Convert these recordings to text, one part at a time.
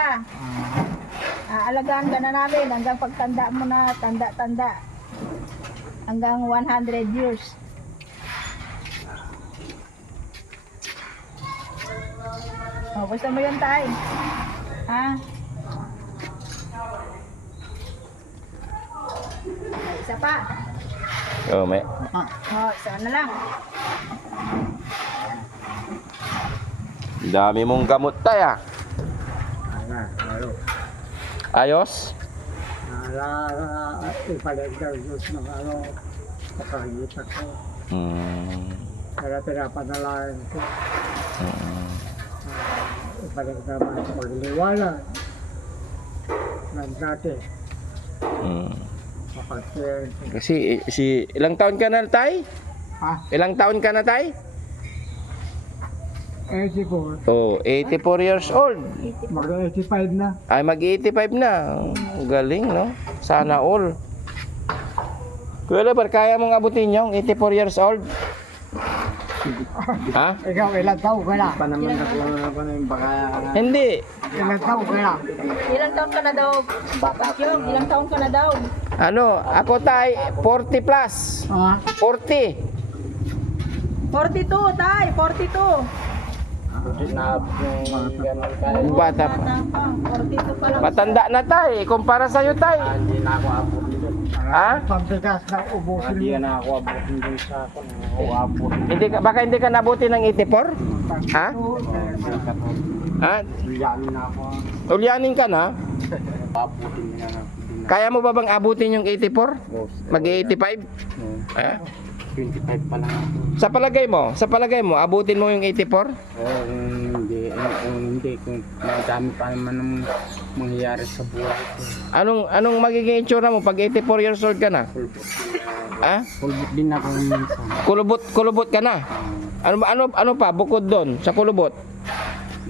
ka. Aalagaan ka na namin hanggang pagtanda mo na, tanda-tanda. Hanggang 100 years. Oh, basta mo yun, tay. Ha? Ay, isa pa. Oh, may. Oh, isa na lang. Dami mong gamot tay ah. Ayos? Ipalagdag Diyos ng pagkakita ko. Kaya pinapanalain ko. Ipalagdag naman sa pagliliwanag ng dati. Kasi ilang taon ka na tay? Ha? Ilang taon ka na tay? 84. Oh, 84 years old. Mag-85 na. Ay, mag-85 na. Galing, no? Sana all. Kuya Lebar, kaya mong abutin yung 84 years old? Ha? Ikaw, ilang taon ka na? Pa naman ako na yung baka... Hindi. Ilang taon ka na? Ilang taon ka na daw? Yung, ilang taon ka na daw? Ano, ako tay, 40 plus. Ha? 40. 42, tay, 42. Bata pa. Bata pa, 42 pa lang. Matanda na tay, kumpara sa'yo tay. Hindi na ako abutin doon. Ha? Pambigas na ubusin mo. Hindi na ako abutin doon sa akin. Hindi ka, baka hindi ka nabuti ng 84? Ha? Ha? Ulyanin na ako. Ulyanin ka na? Abutin na lang. Kaya mo ba bang abutin yung 84? Mag-85? Eh? 25 pa lang ako. Sa palagay mo, abutin mo yung 84? Hindi. Kung madami pa naman ang mangyayari sa buhay ko. Anong magiging itsura mo pag 84 years old ka na? Ha? Kulbot din ako minsan. Kulubot ka na? Ano pa bukod doon sa kulubot?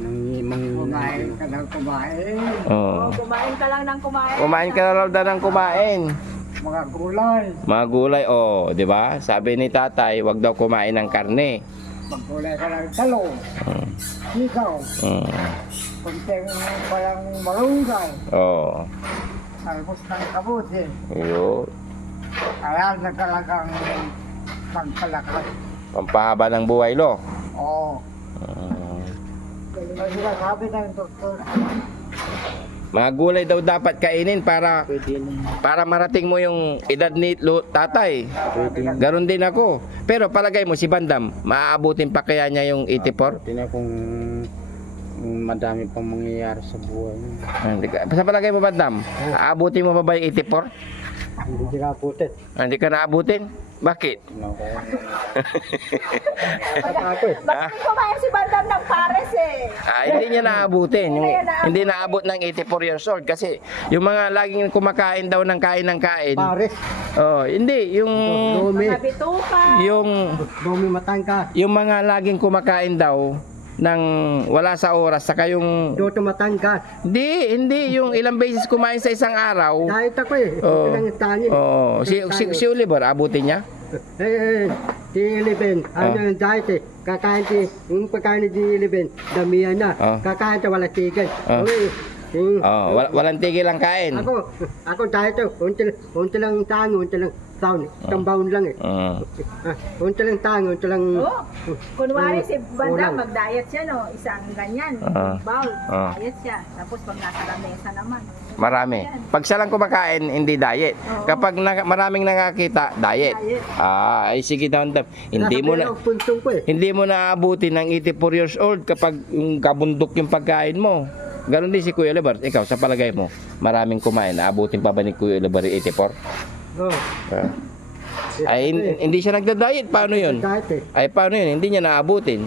Kumain ka ng kumain. Oh. Kumain ka lang ng kumain. Kumain ka na raw daw ng kumain. Mga gulay. Mga gulay, oh, di ba? Sabi ni tatay, wag daw kumain ng karne. Maggulay ka ng talong. Sikaw. Kunting parang malunggay. Oh. Talbos ng kabuti. Yun. Ayan na talagang pagpalakas. Pampahaba ng buhay, lo. Oo. Ang sinasabi ng doktor. Mga gulay daw dapat kainin para Pwede na. marating mo yung edad ni tatay. Ganon din ako. Pero palagay mo si Bandam, maaabutin pa kaya niya yung 84? Pwede na kung madami pang mangyayari sa buhay niya. Sa palagay mo Bandam, aabutin mo pa ba yung 84? Hindi sila putit. Hindi ka naabutin? Bakit? Bakit kumain si Bandam ng pares eh? Hindi niya naabutin. Hindi naabot ng 84 years old kasi yung mga laging kumakain daw ng kain. Pares. Oh, hindi yung Mga bituka. Dumi matangka. yung mga laging kumakain daw ng wala sa oras saka yung Doto matangka. hindi yung ilang beses kumain sa isang araw. Kahit ako eh. Oh. Ilang tanin. Oh, si Oliver abutin niya. Si Eleven, ano yung diet eh. Kakain yung pagkain ni Eleven, damihan na. Kakain siya wala tigil. Walang tigil ang kain. Ako diet eh. Unti lang taon, unti lang taon. Isang baon lang eh. Unti lang taon, unti lang... Oh, kunwari si Bandam mag-diet siya no, isang ganyan, bowl, diet siya. Tapos pag nasa lamesa naman. Marami. Pag siya lang kumakain, hindi diet. Kapag maraming nakakita, diet. Ay sige daw. Hindi mo na abutin ng 84 years old kapag yung kabundok yung pagkain mo. Ganon din si Kuya Lebar. Ikaw, sa palagay mo, maraming kumain. Naabutin pa ba ni Kuya Lebar 84? Ay, hindi siya nagda-diet. Paano yun? Ay, paano yun? Hindi niya naabutin.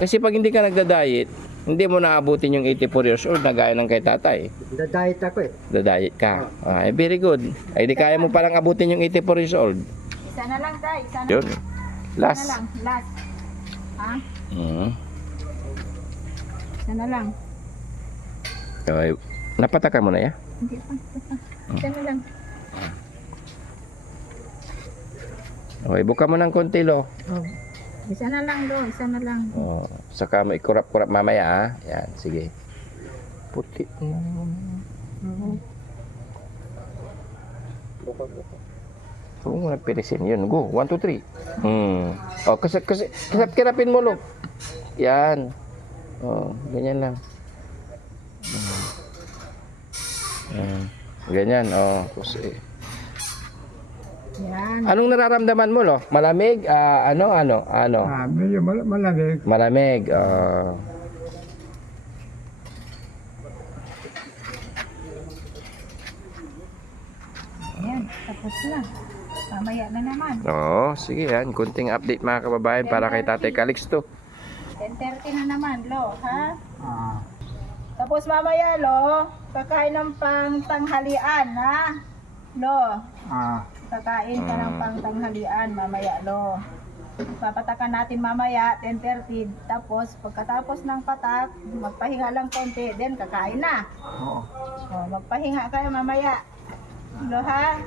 Kasi pag hindi ka nagda-diet, hindi mo naabutin yung 84 years old na gaya ng kay tatay. Nagda-diet ako eh. Da-diet ka. Ay, very good. Ay, di kaya mo palang abutin yung 84 years old. Isa na lang tayo, isa na. Yun. Isa Last. na lang, last. Ha? Isa na lang. Okay. Napataka mo na ya? Hindi pa. Isa na lang. Okay, buka mo ng konti lo. Isa na lang do, isa na lang. Saka may kurap-kurap mamaya ha. Yan, sige. Puti. Oo nga, pirisin yun. Go, 1, 2, 3. Oh, kasap-kirapin mo, lo. Yan. Oh, ganyan lang. Ganyan, oh. Kasi, Yan. anong nararamdaman mo, lo? Malamig? Ano? Medyo malamig. Malamig. Ayan, tapos na. Mamaya na naman. Sige yan. Kunting update mga kababayan para kay Tatay Calixto. 10:30 na naman, Lo, ha? Ah. Tapos mamaya, Lo, kakain ng pangtanghalian, ha? Lo, kakain ka ng pangtanghalian mamaya, Lo. Papatakan natin mamaya, 10:30. Tapos, pagkatapos ng patak, magpahinga lang konti, then kakain na. Oo. Magpahinga kayo mamaya. Lo, ha?